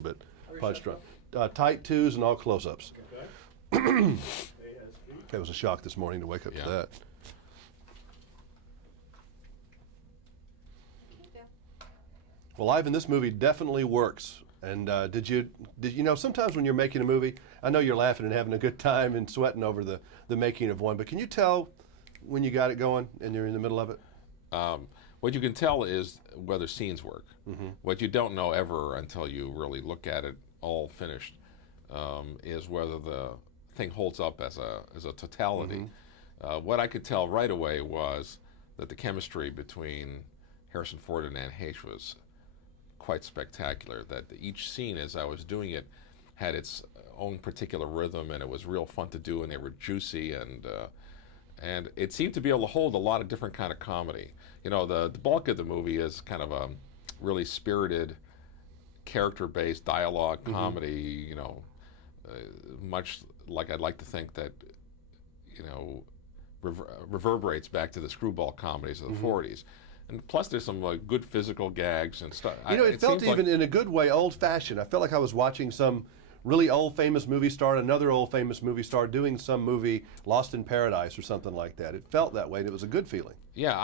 But punch drunk. Tight twos and all close-ups. Okay. It was a shock this morning to wake up to that. Well, Ivan, this movie definitely works. And did you know, sometimes when you're making a movie, I know you're laughing and having a good time and sweating over the making of one, but can you tell when you got it going and you're in the middle of it? What you can tell is whether scenes work. Mm-hmm. What you don't know ever until you really look at it all finished is whether the thing holds up as a totality. Mm-hmm. What I could tell right away was that the chemistry between Harrison Ford and Anne Heche was quite spectacular, that each scene as I was doing it had its own particular rhythm, and it was real fun to do, and they were juicy, and it seemed to be able to hold a lot of different kind of comedy. You know, the bulk of the movie is kind of a really spirited, character-based dialogue comedy, you know, much like I'd like to think that, you know, reverberates back to the screwball comedies of the 40s. And plus, there's some good physical gags and stuff. You know, it felt even in a good way old-fashioned. I felt like I was watching some really old famous movie star, another old famous movie star doing some movie, Lost in Paradise or something like that. It felt that way, and it was a good feeling. Yeah,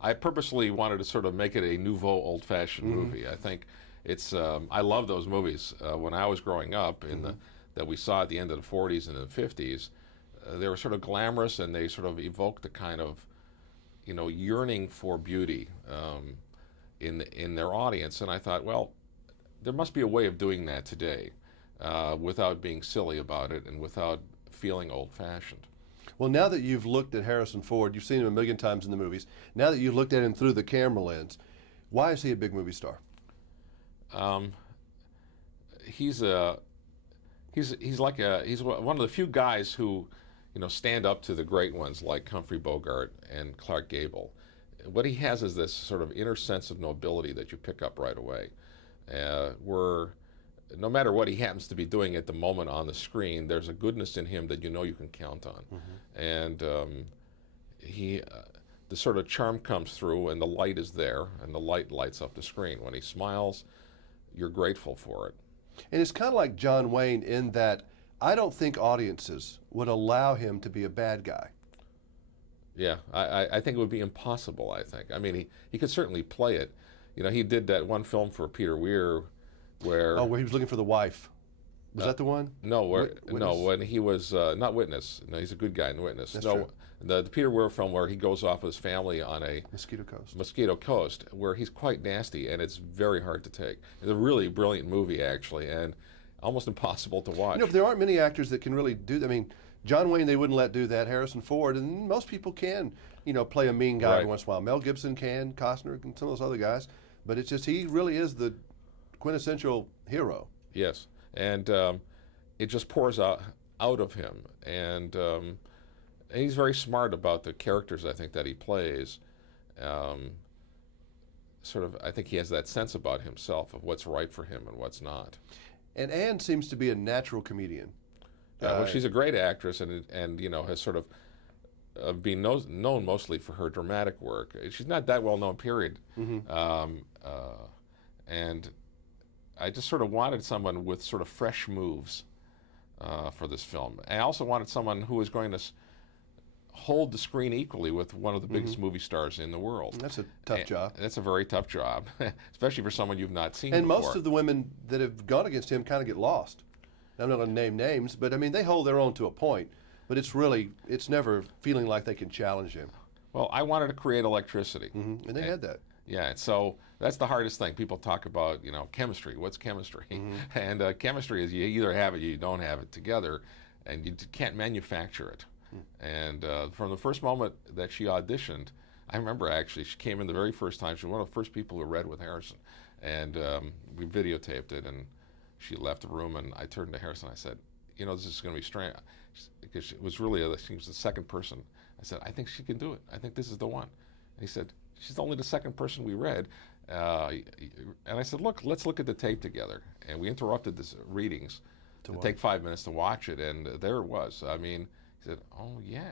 I purposely wanted to sort of make it a nouveau old-fashioned movie. I think it's I love those movies. When I was growing up, that we saw at the end of the 40s and the 50s, they were sort of glamorous, and they sort of evoked the kind of, you know, yearning for beauty in their audience. And I thought, well, there must be a way of doing that today without being silly about it and without feeling old-fashioned. Well, now that you've looked at Harrison Ford, you've seen him a million times in the movies. Now that you've looked at him through the camera lens, why is he a big movie star? He's one of the few guys who, you know, stand up to the great ones like Humphrey Bogart and Clark Gable. What he has is this sort of inner sense of nobility that you pick up right away, where no matter what he happens to be doing at the moment on the screen, there's a goodness in him that you know you can count on. And the sort of charm comes through, and the light is there, and the light lights up the screen. When he smiles, you're grateful for it. And it's kind of like John Wayne in that I don't think audiences would allow him to be a bad guy. Yeah, I think it would be impossible, I think. I mean, he could certainly play it. You know, he did that one film for Peter Weir where... Oh, where he was looking for the wife. Was that the one? No, when he was, not Witness. No, he's a good guy in Witness. That's true. The Peter Weir film where he goes off with his family on a... Mosquito Coast, where he's quite nasty, and it's very hard to take. It's a really brilliant movie, actually, and almost impossible to watch. You know, there aren't many actors that can really do that. I mean, John Wayne, they wouldn't let do that. Harrison Ford, and most people can, you know, play a mean guy every once in a while. Mel Gibson can, Costner, and some of those other guys. But it's just, he really is the quintessential hero. Yes, and it just pours out of him. And he's very smart about the characters, I think, that he plays. Sort of, I think he has that sense about himself of what's right for him and what's not. And Anne seems to be a natural comedian. Well, she's a great actress, and you know, has sort of been known mostly for her dramatic work. She's not that well known, period. And I just sort of wanted someone with sort of fresh moves for this film. I also wanted someone who was going to hold the screen equally with one of the biggest movie stars in the world. That's a tough job. That's a very tough job, especially for someone you've not seen and before. Most of the women that have gone against him kind of get lost. I'm not going to name names, but I mean, they hold their own to a point, but it's never feeling like they can challenge him. Well, I wanted to create electricity. And they had that. Yeah, and so that's the hardest thing. People talk about, you know, chemistry. What's chemistry? And chemistry is you either have it or you don't have it together, and you can't manufacture it. And from the first moment that she auditioned, I remember actually she came in the very first time. She was one of the first people who read with Harrison, and we videotaped it, and she left the room, and I turned to Harrison. I said, you know, this is going to be strange, because she was the second person. I said, I think she can do it. I think this is the one. And he said, she's only the second person we read. And I said, look, let's look at the tape together. And we interrupted the readings to take 5 minutes to watch it, and there it was. I mean, he said, oh, yeah.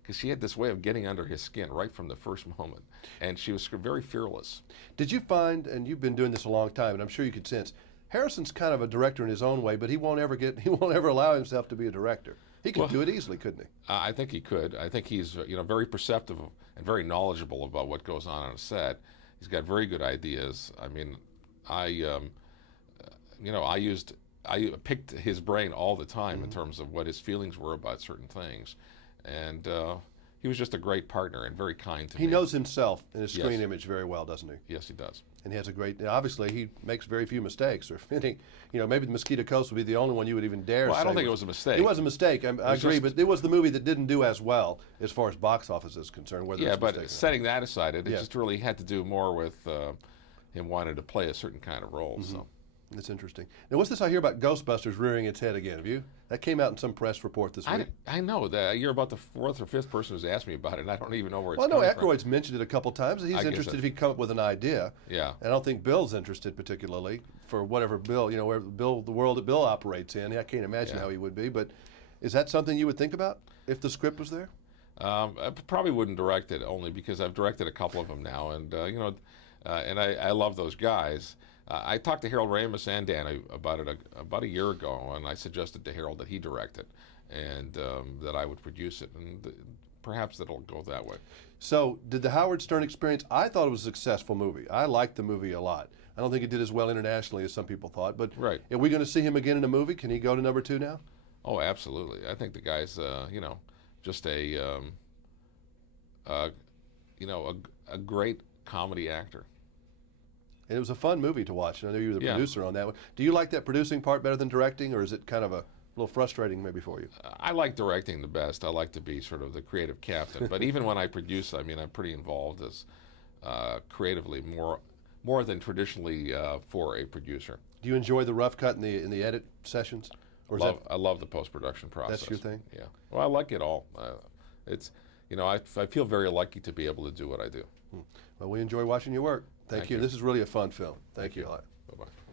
Because she had this way of getting under his skin right from the first moment. And she was very fearless. Did you find, and you've been doing this a long time, and I'm sure you could sense, Harrison's kind of a director in his own way, but he won't ever allow himself to be a director. He could do it easily, couldn't he? I think he could. I think he's very perceptive and very knowledgeable about what goes on a set. He's got very good ideas. I mean, I picked his brain all the time in terms of what his feelings were about certain things, and he was just a great partner and very kind to me. He knows himself and his screen image very well, doesn't he? Yes, he does. And he has a great. Obviously, he makes very few mistakes. Or any, maybe the Mosquito Coast would be the only one you would even dare. Well, say I don't think it was a mistake. It was a mistake. I agree, but it was the movie that didn't do as well as far as box office is concerned. Yeah, but setting that aside, it just really had to do more with him wanting to play a certain kind of role. So. That's interesting. Now, what's this I hear about Ghostbusters rearing its head again? Have you? That came out in some press report this week. I know that you're about the fourth or fifth person who's asked me about it, and I don't even know where it's coming from. Well, no, Aykroyd's from. mentioned it a couple times. He's interested if he can come up with an idea. Yeah. And I don't think Bill's interested particularly for whatever Bill, the world that Bill operates in. I can't imagine how he would be. But is that something you would think about if the script was there? I probably wouldn't direct it, only because I've directed a couple of them now, and and I love those guys. I talked to Harold Ramis and Dan about it about a year ago, and I suggested to Harold that he direct it and that I would produce it, and perhaps it'll go that way. So, did the Howard Stern Experience? I thought it was a successful movie. I liked the movie a lot. I don't think it did as well internationally as some people thought, but are we going to see him again in a movie? Can he go to number 2 now? Oh, absolutely. I think the guy's just a great comedy actor. And it was a fun movie to watch. I know you were the producer on that one. Do you like that producing part better than directing, or is it kind of a little frustrating maybe for you? I like directing the best. I like to be sort of the creative captain. But even when I produce, I mean, I'm pretty involved as creatively more than traditionally for a producer. Do you enjoy the rough cut in the edit sessions? Or I love the post-production process. That's your thing? Yeah. Well, I like it all. It's I feel very lucky to be able to do what I do. Well, we enjoy watching your work. Thank you. This is really a fun film. Thank you a lot. Bye-bye.